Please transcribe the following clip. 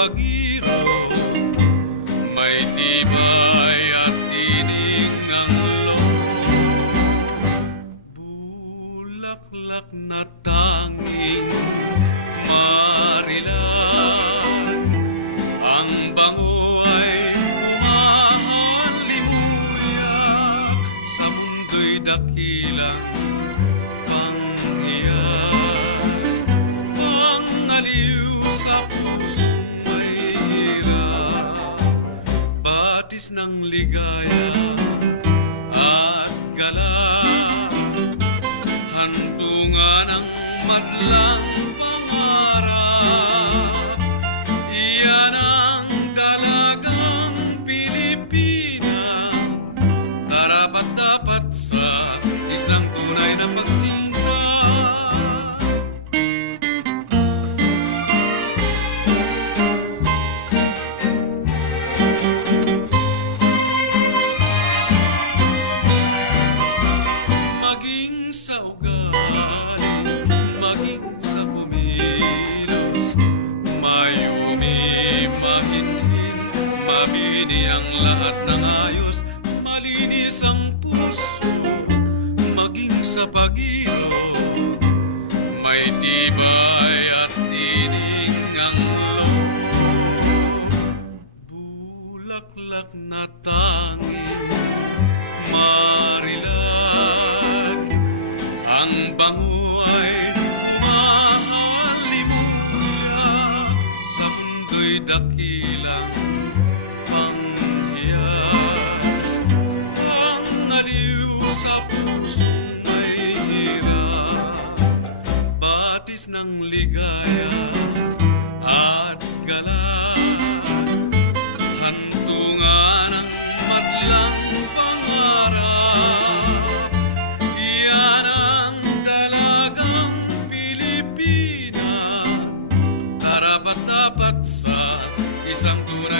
pag-iro, may tibay at tining ang loob. Bulaklak na tanging marilag, ang bango ay humahalimuyak sa mundo'y dakilang panghiyas, pangaliw sa pusong may hirap, batis ng ligaya at galak, hantungan ng madlang pangarap. Iyan ang dalagang Pilipina, karapat-dapat sa isang tunay na pagsinta. Maging sa ugali, maging sa kumilos, mayumi, mahinhin, mabini ang lahat ng ayos, malinis ang puso, maging sa pag-iro, may tibay at tining ang loob. Bulaklak na tanging marilag, ang bango ay humahalimuyak sa mundo'y dakilang panghiyas, pangaliw sa pusong may hirap, batis ng ligaya at galak, hantungan ng madlang pangarap. Iyan ang dalagang Pilipina, karapat-dapat sa isang tunay